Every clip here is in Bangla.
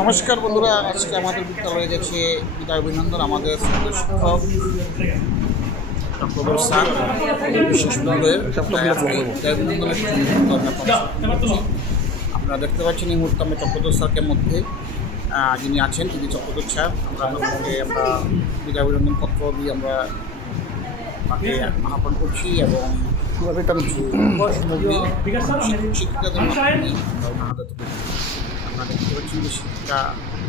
নমস্কার বন্ধুরা, আজকে আমাদের বিদ্যালয়ে গেছে বিদায় অভিনন্দন আমাদের শিক্ষক ডক্টর স্যার বিশেষ বিদ্যালয়ের বিদায় অভিনন্দনের আপনারা দেখতে পাচ্ছেন এই মুহূর্তে আমরা চক্রধর স্যারকে মধ্যে যিনি আছেন তিনি চক্রধর স্যার। আমরা বিদায় অভিনন্দন পত্র দিয়ে আমরা তাকে আহ্বান করছি এবং শিক্ষিকাদের মাধ্যমে আমরা দেখতে পাচ্ছি যে শিক্ষিকা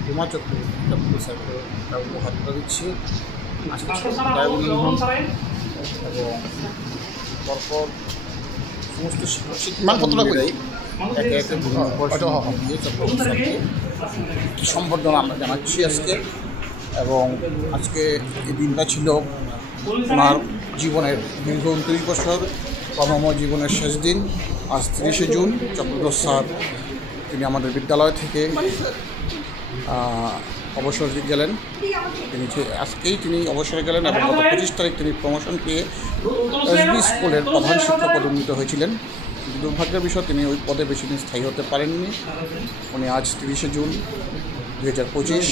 রুমা চক্রবর্তী স্যারকে উপহার করে দিচ্ছি আজকে বিদায় অভিনন্দন এবং পরপর সমস্ত শিক্ষকপত্র দিয়ে একে একে দিয়ে চক্রবর্তী স্যারকে সম্বর্ধনা আমরা জানাচ্ছি আজকে। এবং আজকে এই দিনটা ছিল ওনার জীবনের দীর্ঘ 29 বছর কর্মময় জীবনের শেষ দিন। আজ 30শে জুন চক্রধর স্যার তিনি আমাদের বিদ্যালয় থেকে অবসর গেলেন। আজকেই তিনি অবসরে গেলেন এবং গত 25 তারিখ তিনি প্রমোশন পেয়ে এসবি স্কুলের প্রধান শিক্ষক পদে উন্নীত হয়েছিলেন। দুর্ভাগ্যের বিষয় তিনি ওই পদে বেশি দিন স্থায়ী হতে পারেননি। উনি আজ 30শে জুন 2025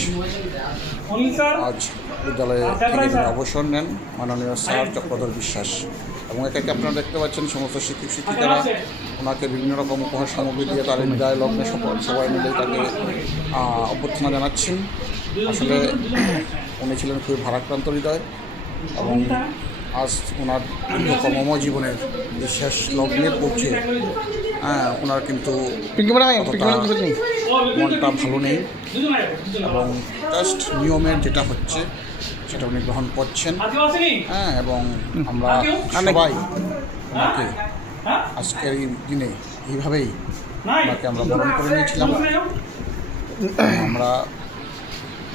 আজ বিদ্যালয়ে থেকে তিনি অবসর নেন মাননীয় স্যার চক্রধর বিশ্বাস। এবং একে একে আপনারা দেখতে পাচ্ছেন সমস্ত শিক্ষক শিক্ষিকারা ওনাকে বিভিন্ন রকম উপহার সামগ্রী দিয়ে তার বিদায় লগ্নে সবাই মিলে তাকে অভ্যর্থনা জানাচ্ছেন। আসলে উনি ছিলেন খুবই ভারাক্রান্ত হৃদয় এবং আজ ওনার কর্মময় জীবনের শেষ লগ্নে পৌঁছে ওনার কিন্তু মনটা ভালো নেই এবং জাস্ট নিয়মের যেটা হচ্ছে সেটা উনি গ্রহণ করছেন। এবং আমরা সবাই ওনাকে আজকের এই দিনে এইভাবেই ওনাকে আমরা বরণ করে নিয়েছিলাম। আমরা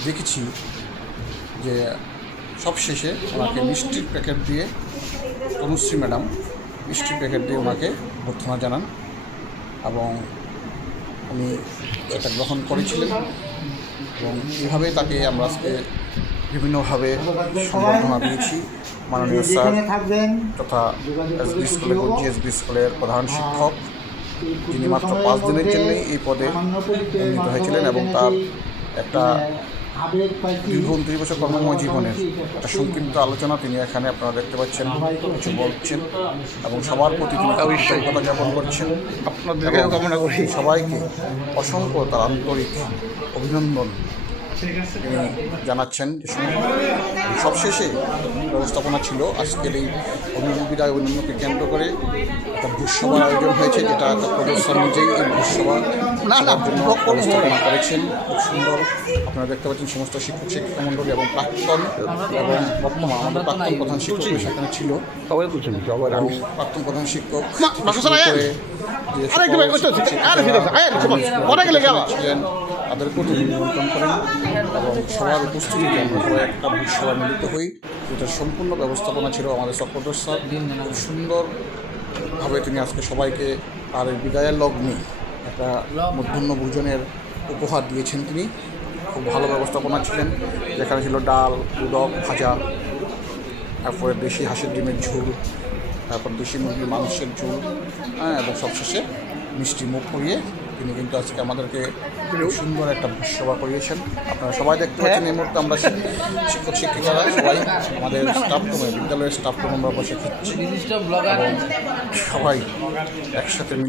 দেখেছি যে সবশেষে ওনাকে মিষ্টির প্যাকেট দিয়ে তনুশ্রী ম্যাডাম মিষ্টির প্যাকেট দিয়ে ওনাকে অভ্যর্থনা জানান এবং উনি এটা গ্রহণ করেছিলেন এবং এইভাবে তাকে আমরা আজকে বিভিন্নভাবে সম্বর্ধনা দিয়েছি। মাননীয় স্যার তথা এসবি স্কুলের জিএসবি স্কুলের প্রধান শিক্ষক যিনি মাত্র 5 দিনের জন্যই এই পদে উন্নীত হয়েছিলেন এবং তার একটা দীর্ঘ 29 বছর কর্মময় জীবনের একটা সংক্ষিপ্ত আলোচনা তিনি এখানে আপনারা দেখতে পাচ্ছেন কিছু বলছেন এবং সবার প্রতি তিনি কৃতজ্ঞতা জ্ঞাপন করছেন। আপনাদের কামনা করি সবাইকে অসংখ্য তার আন্তরিক অভিনন্দন তিনি জানাচ্ছেন। সবশেষে ব্যবস্থাপনা ছিল আজকের এই বিদায় অভিনন্দনকে কেন্দ্র করে একটা ভূসভার আয়োজন হয়েছে, যেটা চক্রধর স্যার নিজেই এই ভূসভার জন্য ব্যবস্থাপনা করেছেন। খুব সুন্দর আপনারা দেখতে পাচ্ছেন সমস্ত শিক্ষক শিক্ষিকা মণ্ডলী এবং প্রাক্তন এবং বর্তমান আমাদের প্রাক্তন প্রধান শিক্ষক সেখানে ছিল। প্রাক্তন প্রধান শিক্ষক ছিলেন তাদের প্রতি নিমন্ত্রণ করেন এবং সবার উপস্থিতিতে আমরা সবাই একটা সবাই মিলিত হই। যেটা সম্পূর্ণ ব্যবস্থাপনা ছিল আমাদের চক্রধর স্যার। খুব সুন্দরভাবে তিনি আজকে সবাইকে তার বিদায়ের লগ্নে একটা মধ্যাহ্ন ভোজনের উপহার দিয়েছেন। তিনি খুব ভালো ব্যবস্থাপনা ছিলেন, যেখানে ছিল ডাল, দুধক, ভাজা, তারপরে দেশি হাঁসের ডিমের ঝোল, তারপর দেশি মুরগির মাংসের ঝোল, এবং সবশেষে মিষ্টি মুখ করিয়ে তিনি কিন্তু আজকে আমাদেরকে খুব সুন্দর একটা ভূসভা করিয়েছেন। আপনারা সবাই দেখতে পাচ্ছেন এই মুহূর্তে আমরা শিক্ষক শিক্ষিকারা সবাই আমাদের স্টাফ রুমে বিদ্যালয়ের স্টাফ রুম আমরা বসে খাচ্ছি এবং সবাই একসাথে মিলে